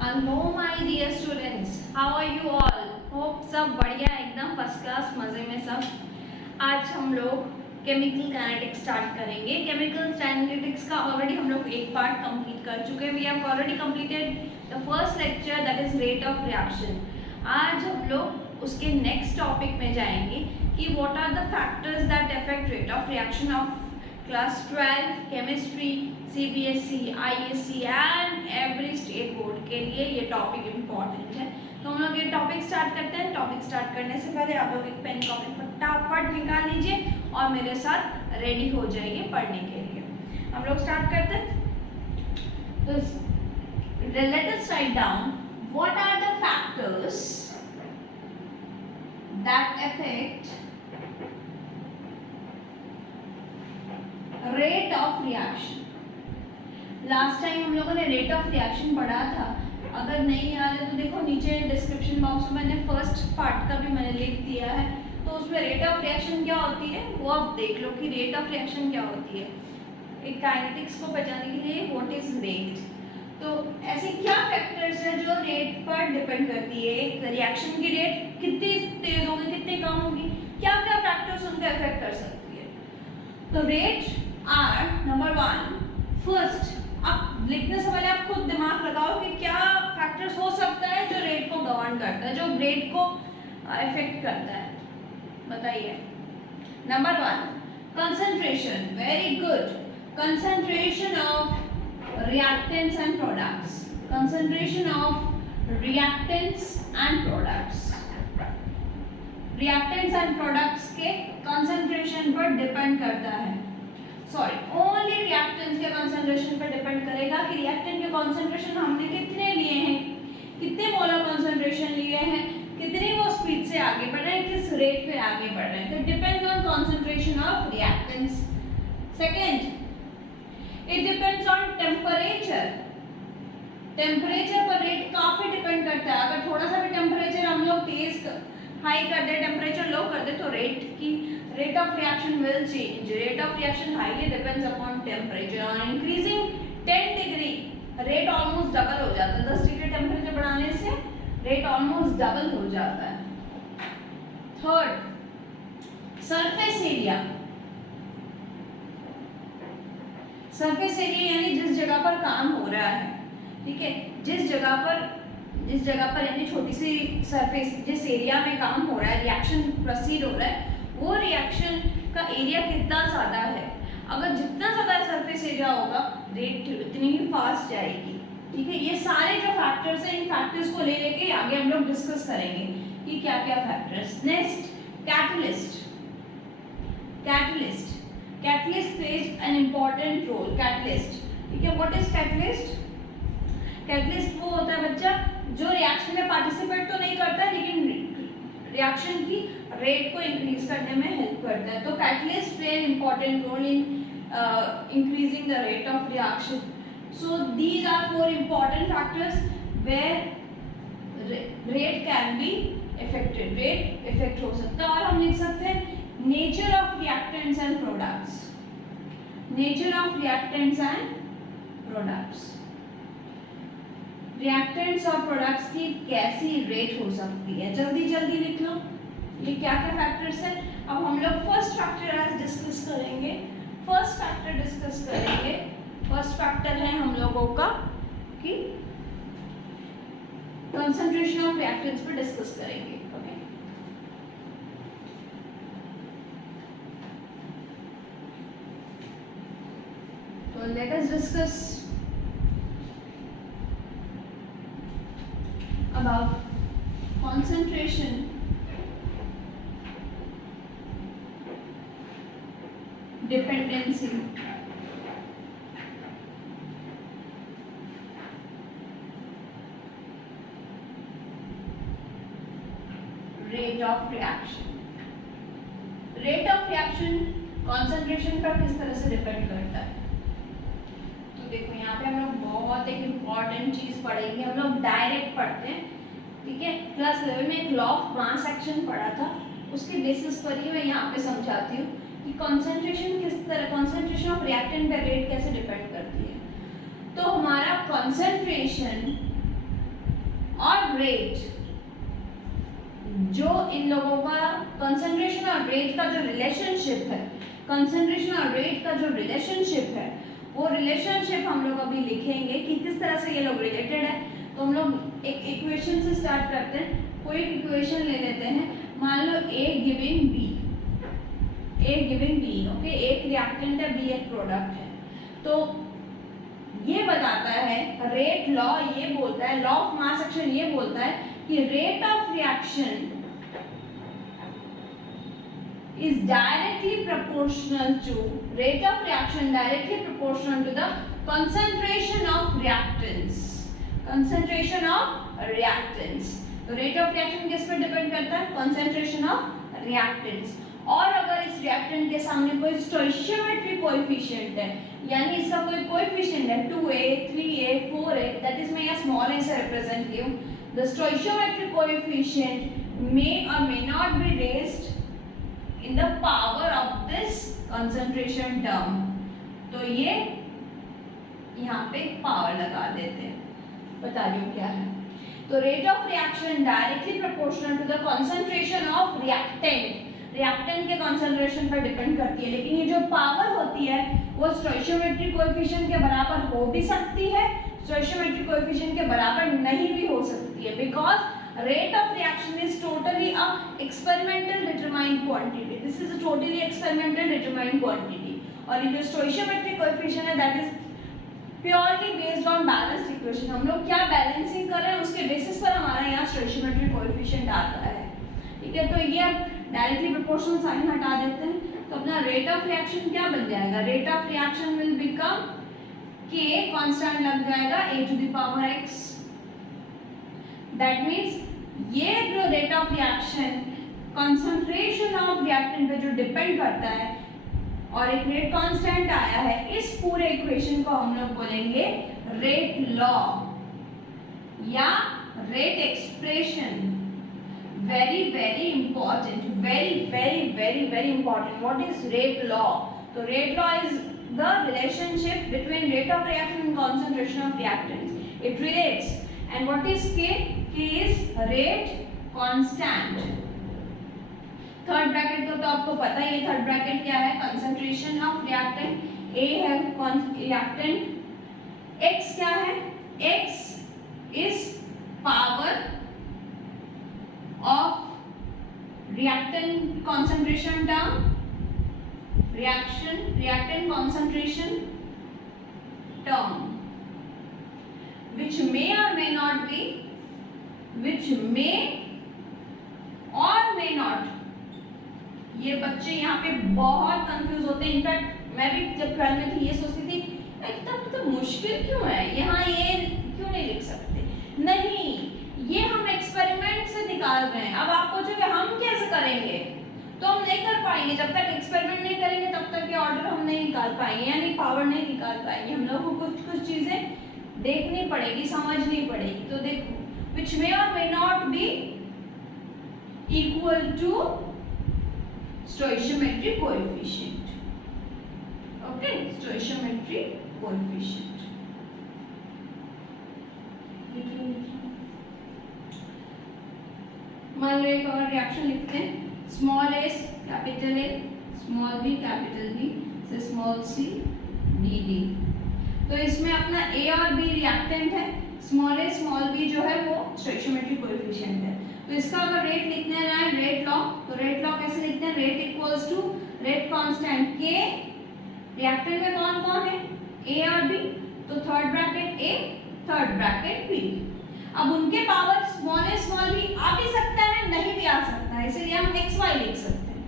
Hello my dear students, how are you all? Hope सब बढ़िया, एकदम फर्स्ट क्लास, मज़े में सब। आज हम लोग केमिकल काइनेटिक्स स्टार्ट करेंगे। केमिकल काइनेटिक्स का ऑलरेडी हम लोग एक पार्ट कंप्लीट कर चुके हैं। We have already completed the first lecture, that is rate of reaction. आज हम लोग उसके नेक्स्ट टॉपिक में जाएंगे कि what are the factors that affect rate of reaction of class 12 chemistry, CBSE, ISC and every state board के लिए ये टॉपिक इम्पॉर्टेंट है। तो हम लोग ये टॉपिक स्टार्ट करते हैं। टॉपिक स्टार्ट करने से पहले आप लोग एक पेन कॉपी फटाफट निकाल लीजिए और मेरे साथ रेडी हो जाइए पढ़ने के लिए। हम लोग स्टार्ट करते हैं। तो let us write down what are the factors that affect rate of reaction. Last time हम लोगों ने रेट ऑफ रिएक्शन पढ़ा था। अगर नहीं याद है तो देखो नीचे डिस्क्रिप्शन बॉक्स में मैंने फर्स्ट पार्ट का भी मैंने लिख दिया है। तो उसमें रेट ऑफ रिएक्शन क्या होती है वो आप देख लो कि रेट ऑफ रिएक्शन क्या होती है। एक काइनेटिक्स को पहचानने के लिए व्हाट इज रेट। तो ऐसे क्या फैक्टर्स हैं जो रेट पर डिपेंड करती है। एक रिएक्शन की रेट कितनी तेज होगी, कितनी कम होगी, क्या क्या फैक्टर्स उनको अफेक्ट कर सकती है। तो रेट आर नंबर 1 फर्स्ट। अब लिखने से पहले आप खुद दिमाग लगाओ कि क्या फैक्टर्स हो सकता है जो रेट को गवर्न करता है, जो रेट को इफेक्ट करता है, बताइए। Number 1 concentration, very good. Concentration of reactants and products, concentration of reactants and products. Reactants and products के कंसंट्रेशन पर डिपेंड करता है। सॉरी, ओनली रिएक्टेंट्स के कंसंट्रेशन पर डिपेंड करेगा कि रिएक्टेंट के कंसंट्रेशन हमने कितने लिए हैं, कितने मोलर कंसंट्रेशन लिए हैं, कितनी वो स्पीड से आगे बढ़ रहे हैं, किस रेट पे आगे बढ़ रहे हैं। तो depends on concentration of reactants. Second, it depends on temperature. Temperature पर रेट काफी डिपेंड करता है। अगर थोड़ा सा भी टेम्परेचर हम लोग तेज हाई कर दे, टेम्परेचर लो कर दे, तो rate of reaction will change. Rate of reaction highly depends upon temperature. On increasing 10 degree, rate almost double हो जाता है। 10 डिग्री टेम्परेचर बढ़ाने से रेट ऑलमोस्ट डबल हो जाता है। Third, surface area. Surface area यानी जिस जगह पर काम हो रहा है, ठीक है, जिस जगह पर यानी छोटी सी सरफेस, जिस एरिया में काम हो रहा है, रिएक्शन प्रोसीड हो रहा है, वो रिएक्शन का एरिया कितना ज़्यादा है। अगर जितना ज़्यादा सरफेस एरिया होगा रेट उतनी ही फास्ट जाएगी। ठीक है, ये सारे जो फैक्टर्स हैं, इन फैक्टर्स को ले लेके आगे हम लोग डिस्कस करेंगे कि क्या क्या factors. Next, catalyst. Catalyst plays an important role. Catalyst, ठीक है, व्हाट इज कैटलिस्ट? कैटलिस्ट वो होता है बच्चा जो रिएक्शन में पार्टिसिपेट तो नहीं करता लेकिन रिएक्शन की रेट को इंक्रीज करने में हेल्प करता है। तो catalyst play an important role in increasing the rate of reaction. So these are 4 important factors where rate can be affected. Rate effect हो सकता है। और हम लिख सकते हैं nature of reactants and products. Nature of reactants and products, reactants और products की कैसी रेट हो सकती है, जल्दी जल्दी लिख लो। ये क्या क्या फैक्टर्स हैं। अब हम लोग फर्स्ट फैक्टर आज डिस्कस करेंगे। फर्स्ट फैक्टर है हम लोगों का कि कंसंट्रेशन ऑफ रिएक्टेंट्स पर डिस्कस करेंगे। ओके, तो let us discuss about concentration dependency rate of reaction। rate of reaction concentration पर किस तरह से डिपेंड करता है। तो देखो यहाँ पे हम लोग बहुत एक इम्पॉर्टेंट चीज पढ़ेंगे। हम लोग डायरेक्ट पढ़ते हैं, ठीक है। क्लास 11 में एक लॉ ऑफ मास एक्शन पढ़ा था, उसके बेसिस पर ही मैं यहाँ पे समझाती हूँ कि कंसंट्रेशन किस तरह, कंसंट्रेशन ऑफ रिएक्टेंट पे रेट कैसे डिपेंड करती है। तो हमारा कंसंट्रेशन और रेट, जो इन लोगों का कंसंट्रेशन और रेट का जो रिलेशनशिप है, कंसंट्रेशन और रेट का जो रिलेशनशिप है, वो रिलेशनशिप हम लोग अभी लिखेंगे कि किस तरह से ये लोग रिलेटेड है। तो हम लोग एक इक्वेशन से स्टार्ट करते हैं। कोई एक इक्वेशन ले लेते हैं, मान लो A गिविंग B, ओके, एक रिएक्टेंट है, B एक प्रोडक्ट है। तो ये बताता है, रेट लॉ ये बोलता है, लॉ ऑफ मास एक्शन ये बोलता है कि rate of reaction is directly proportional to rate of reaction directly proportional to the concentration of reactants, concentration of reactants। तो rate of reaction किस पे डिपेंड करता है? concentration of reactants। और अगर इस reactant के सामने कोई stoichiometric coefficient है, यानी इसका कोई coefficient है 2a, 3a, 4a, that is मैं यहाँ small a से represent की हूँ, the stoichiometric coefficient may or may not be raised in the power of this concentration term। तो ये यहाँ पे पावर लगा देते हैं, बता रही हूँ क्या है। तो rate of reaction directly proportional to the concentration of reactant के कंसंट्रेशन पर डिपेंड करती है, लेकिन ये जो पावर होती है वो स्टोइचियोमेट्रिक कोएफिशिएंट के बराबर हो भी सकती है, स्टोइचियोमेट्रिक कोएफिशिएंट के बराबर नहीं भी हो सकती है, because rate of reaction is totally a experimental determined quantity, this is a totally experimental determined quantity। और ये जो stoichiometric coefficient है that is purely based on balanced equation, हम लोग क्या बैलेंसिंग कर रहे हैं उसके बेसिस पर हमारा यहाँ stoichiometric coefficient आता है, ठीक है। तो ये अब डायरेक्टली प्रोपोर्शनल साइन हटा देते हैं, तो अपना रेट ऑफ रिएक्शन क्या बन जाएगा? Rate of reaction will become k, constant लग जाएगा a to the power x, that means ये जो rate of reaction concentration of reactant पे जो डिपेंड करता है और एक रेट कांस्टेंट आया है, इस पूरे इक्वेशन को हम लोग बोलेंगे रेट लॉ या rate expression. Very very important, very very very very important. What is rate law? तो rate law is the relationship between rate of reaction and concentration of reactants. It relates, and what is K? K is rate constant। Third bracket तो आपको पता ही है, third bracket क्या है? Concentration of reactant, A है reactant, X क्या है? X is power of reactant concentration term, reactant concentration term, which may or may not be, which may or may not। ये बच्चे यहाँ पे बहुत कंफ्यूज होते हैं। इनफैक्ट मैं भी जब 12 में थी ये सोचती थी इतना मुश्किल क्यों है, यहाँ ये क्यों नहीं लिख सकते? नहीं, ये हम एक्सपेरिमेंट से निकाल रहे हैं। अब आप पूछोगे हम कैसे करेंगे, तो हम नहीं कर पाएंगे जब तक एक्सपेरिमेंट नहीं करेंगे, तब तक ये ऑर्डर हम नहीं निकाल पाएंगे, यानी पावर नहीं निकाल पाएंगे। हम लोग को कुछ चीजें देखनी पड़ेगी, समझनी पड़ेगी। तो देखो, which may or may not be equal to stoichiometric coefficient, okay, stoichiometric coefficient। मान लो एक और रिएक्शन लिखते हैं, small a capital A, small b capital B से स्मॉल c डी डी। तो इसमें अपना A और B रिएक्टेंट है, स्मॉल a स्मॉल b जो है वो स्टोइचियोमेट्रिक कोएफिशिएंट है। तो इसका अगर रेट लिखने जाए रेट लॉ, तो रेट लॉ कैसे लिखते हैं? Rate equals to rate constant K, reactant में कौन कौन है? A और B, तो third bracket A, third bracket B। अब उनके power small a small b आ भी सकता है, नहीं भी आ सकता है, इसलिए हम x y लिख सकते हैं।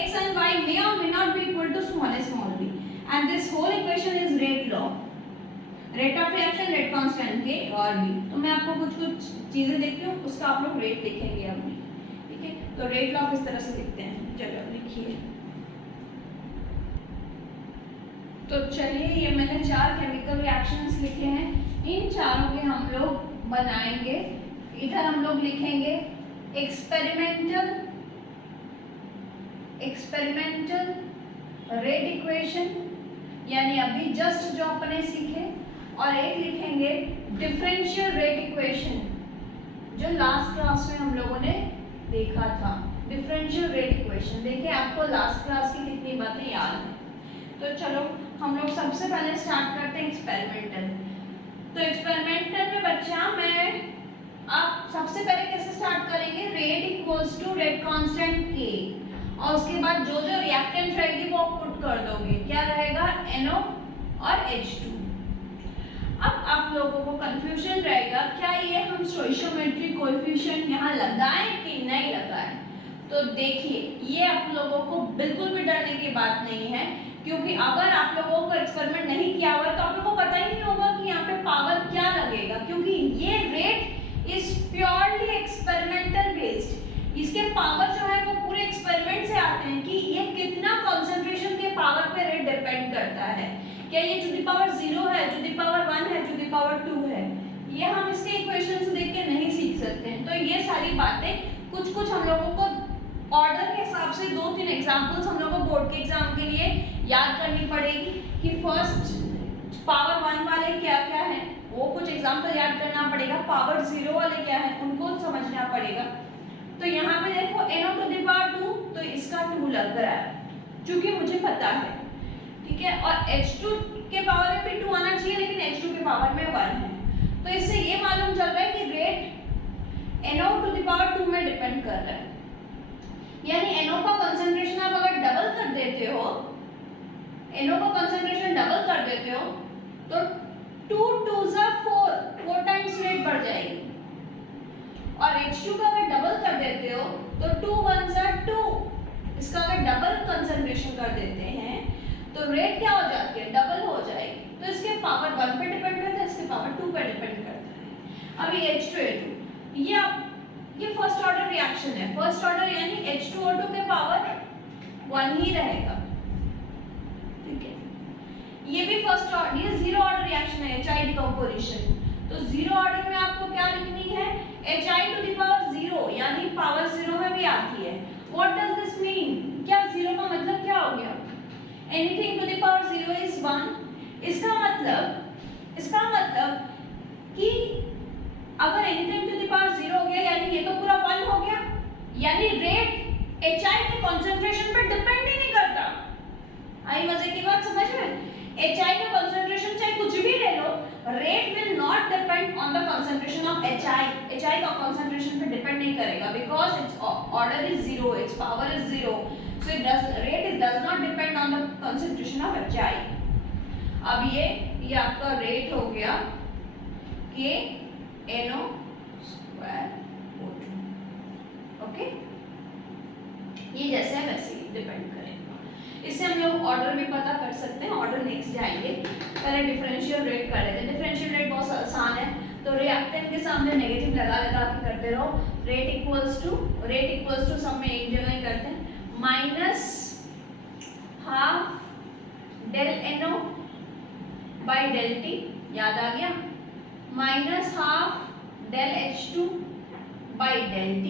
x and y may or may not be equal to small a small b, and this whole equation is rate law, rate of reaction, rate constant K और B। तो मैं आपको कुछ चीजें देखती हूँ, उसका आप लोग रेट लिखेंगे अपनी, ठीक है। तो रेट लॉ किस तरह से लिखते हैं, चलो लिखिए। तो चलिए, ये मैंने 4 केमिकल रिएक्शंस लिखे हैं, इन चारों के हम लोग बनाएंगे। इधर हम लोग लिखेंगे एक्सपेरिमेंटल रेट इक्वेशन, यानी अभी जस्ट जो अपने सीखे, और एक लिखेंगे डिफरेंशियल रेट इक्वेशन, जो लास्ट क्लास में हम लोगों ने देखा था, डिफरेंशियल रेट इक्वेशन। देखिए आपको लास्ट क्लास की कितनी बातें याद हैं। तो चलो हम लोग सबसे पहले स्टार्ट करते हैं एक्सपेरिमेंटल। तो एक्सपेरिमेंटल में बच्चा आप सबसे पहले कैसे स्टार्ट करेंगे, rate equals to rate constant के, और उसके बाद जो जो रिएक्टेंट रहेगी वो आप पुट कर दोगे। क्या रहेगा, NO और H2। अब आप लोगों को कंफ्यूजन रहेगा क्या ये हम स्टोइशियोमेट्रिक कोएफिशिएंट यहाँ लगाएं कि नहीं लगाएं। तो देखिए ये आप लोगों को बिल्कुल भी डरने की बात नहीं है, क्योंकि अगर आप लोगों को एक्सपेरिमेंट नहीं किया हुआ तो आप लोगों को पता ही नहीं होगा कि यहाँ पे पावर क्या लगेगा, क्योंकि ये rate is purely experimental based. इसके पावर जो है वो पूरे एक्सपेरिमेंट से आते हैं कि ये कितना कंसंट्रेशन के पावर पे रेट डिपेंड करता है। क्या ये टू द पावर 0 है, टू द पावर 1 है, टू द पावर 2 है, ये हम इसके इक्वेशन से देख के नहीं सीख सकते हैं। तो ये सारी बातें कुछ हम लोगों को ऑर्डर के हिसाब से 2-3 एग्जांपल्स हम लोगों को बोर्ड के एग्जाम के लिए याद करनी पड़ेगी कि फर्स्ट पावर 1 वाले क्या क्या हैं, वो कुछ एग्जांपल याद करना पड़ेगा। पावर 0 वाले क्या हैं उनको समझना पड़ेगा। तो यहाँ पे देखो NO टू द पावर 2, तो इसका 2 लग रहा है क्योंकि मुझे पता है, ठीक है। और H2 के पावर में भी 2 आना चाहिए, लेकिन H2 के पावर में 1 है। तो इससे ये मालूम चल रहा है कि rate NO to the power 2 में डिपेंड कर रहा है। यानी NO का कंसंट्रेशन आप अगर डबल कर देते हो, NO का कंसंट्रेशन डबल कर देते हो तो 2 2s are 4 टाइम्स रेट बढ़ जाएगी। और H2 का अगर डबल कर देते हो तो 2 1s are 2, इसका अगर डबल कंसंट्रेशन कर देते हैं तो रेट क्या हो जाती है, डबल हो जाएगी। तो इसके पावर 1 पे डिपेंड करता है, इसके पावर 2 पे डिपेंड करता है। अभी H2A2 ये फर्स्ट ऑर्डर रिएक्शन है। फर्स्ट ऑर्डर यानी H2O2 के पावर 1 ही रहेगा, ठीक है। ये भी फर्स्ट ऑर्डर, ये जीरो ऑर्डर रिएक्शन है, HI डिकम्पोजिशन। तो जीरो ऑर्डर में आपको क्या लिखनी है, HI टू द पावर 0, यानी पावर 0 में भी आती है। व्हाट डज दिस मीन, क्या 0 का मतलब क्या हो गया, anything to the power 0 is 1। इसका मतलब कि अगर एनीथिंग टू द पावर 0 हो गया यानी ये तो पूरा 1 हो गया, यानी रेट HI के कंसंट्रेशन पे डिपेंड ही नहीं करता। आई मजे की बात समझ में, HI का कंसंट्रेशन चाहे कुछ भी ले लो, rate will not depend on the concentration of HI का कंसंट्रेशन पे डिपेंड नहीं करेगा, because its order is 0, its power is 0, so it does not depend on the concentration of HI। अब ये आपका रेट हो गया K NO square O2, okay. ये जैसे है वैसे ही डिपेंड करेगा। इससे हम लोग ऑर्डर भी पता कर सकते हैं, ऑर्डर नेक्स्ट जाएंगे। पहले डिफरेंशियल रेट कर लेते हैं। डिफरेंशियल रेट बहुत आसान है, तो रिएक्टेंट के सामने नेगेटिव लगा के करते रहो। रेट इक्वल्स टू सब में एक जगह ही करते हैं, minus half del NO by del T, याद आ गया, minus half del H2 by del T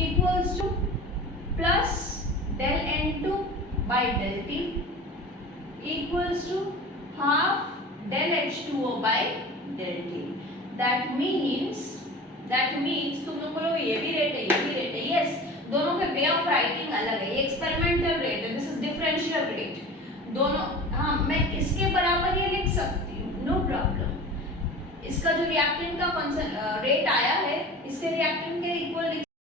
equals to plus del N2 by del T equals to half del H2O by del T। That means तुम लोग बोलोगे ये भी rate है, yes, दोनों के वे ऑफ राइटिंग अलग है। ये एक्सपेरिमेंटल रेट है, दिस इज डिफरेंशियल रेट। दोनों, हाँ मैं इसके बराबर ये लिख सकती हूँ, नो प्रॉब्लम। इसका जो रिएक्टेंट का रेट